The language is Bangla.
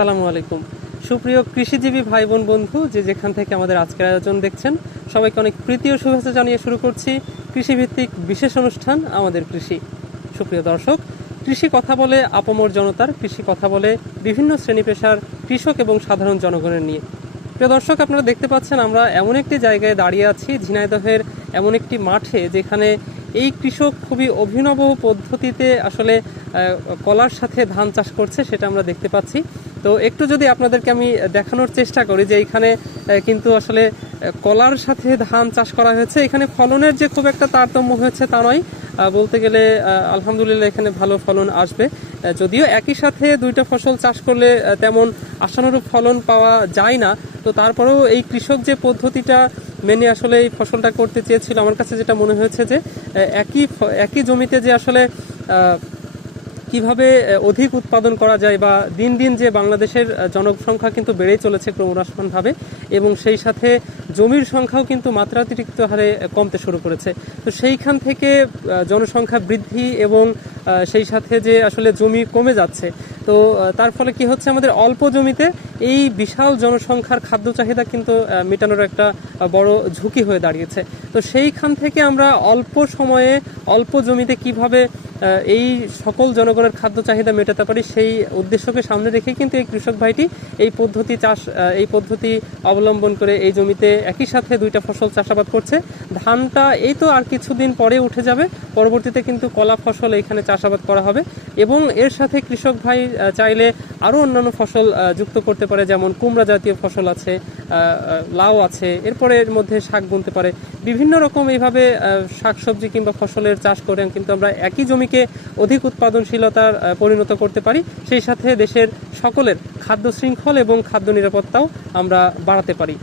আসসালামু আলাইকুম। সুপ্রিয় কৃষিজীবী ভাই বোন বন্ধু, যে যেখান থেকে আমাদের আজকের আয়োজন দেখছেন, সবাইকে অনেক প্রীতি ও শুভেচ্ছা জানিয়ে শুরু করছি কৃষিভিত্তিক বিশেষ অনুষ্ঠান আমাদের কৃষি। সুপ্রিয় দর্শক, কৃষি কথা বলে আপামর জনতার, কৃষি কথা বলে বিভিন্ন শ্রেণী পেশার কৃষক এবং সাধারণ জনগণের নিয়ে। প্রিয় দর্শক, আপনারা দেখতে পাচ্ছেন আমরা এমন একটি জায়গায় দাঁড়িয়ে আছি, ঝিনাইদহের এমন একটি মাঠে, যেখানে এই কৃষক খুবই অভিনব পদ্ধতিতে আসলে কলার সাথে ধান চাষ করছে, সেটা আমরা দেখতে পাচ্ছি। তো একটু যদি আপনাদেরকে আমি দেখানোর চেষ্টা করি যে এখানে কিন্তু আসলে কলার সাথে ধান চাষ করা হয়েছে। এখানে ফলনের যে খুব একটা তারতম্য হয়েছে তা নয়, বলতে গেলে আলহামদুলিল্লাহ এখানে ভালো ফলন আসবে। যদিও একই সাথে দুইটা ফসল চাষ করলে তেমন আশানুরূপ ফলন পাওয়া যায় না, তো তারপরেও এই কৃষক যে পদ্ধতিটা মেনে আসলে এই ফসলটা করতে চেয়েছিল, আমার কাছে যেটা মনে হয়েছে যে একই জমিতে যে আসলে কিভাবে অধিক উৎপাদন করা যায়, বা দিন দিন যে বাংলাদেশের জনসংখ্যা কিন্তু বেড়েই চলেছে ক্রমহ্রাসমানভাবে, এবং সেই সাথে জমির সংখ্যাও কিন্তু মাত্রাতিরিক্ত হারে কমতে শুরু করেছে। তো সেইখান থেকে জনসংখ্যা বৃদ্ধি এবং সেই সাথে যে আসলে জমি কমে যাচ্ছে, তো তার ফলে কি হচ্ছে, আমাদের অল্প জমিতে এই বিশাল জনসংখ্যার খাদ্য চাহিদা কিন্তু মেটানোর একটা বড় ঝুঁকি হয়ে দাঁড়িয়েছে। তো সেইখান থেকে আমরা অল্প সময়ে অল্প জমিতে কিভাবে এই সকল জনগণের খাদ্য চাহিদা মেটাতে পারি, সেই উদ্দেশ্যকে সামনে রেখে কিন্তু এই কৃষক ভাইটি এই পদ্ধতি অবলম্বন করে এই জমিতে একই সাথে দুইটা ফসল চাষাবাদ করছে। ধানটা এই তো আর কিছুদিন পরে উঠে যাবে, পরবর্তীতে কিন্তু কলা ফসল এখানে চাষাবাদ করা হবে, এবং এর সাথে কৃষক ভাই চাইলে আরও অন্যান্য ফসল যুক্ত করতে পারে, যেমন কুমড়া জাতীয় ফসল আছে, লাউ আছে, এরপরে এর মধ্যে শাক বুনতে পারে। বিভিন্ন রকম এইভাবে শাকসবজি কিংবা ফসলের চাষ করে কিন্তু আমরা একই জমিকে অধিক উৎপাদনশীলতার পরিণত করতে পারি, সেই সাথে দেশের সকলের খাদ্য শৃঙ্খল এবং খাদ্য নিরাপত্তাও আমরা বাড়াতে পারি।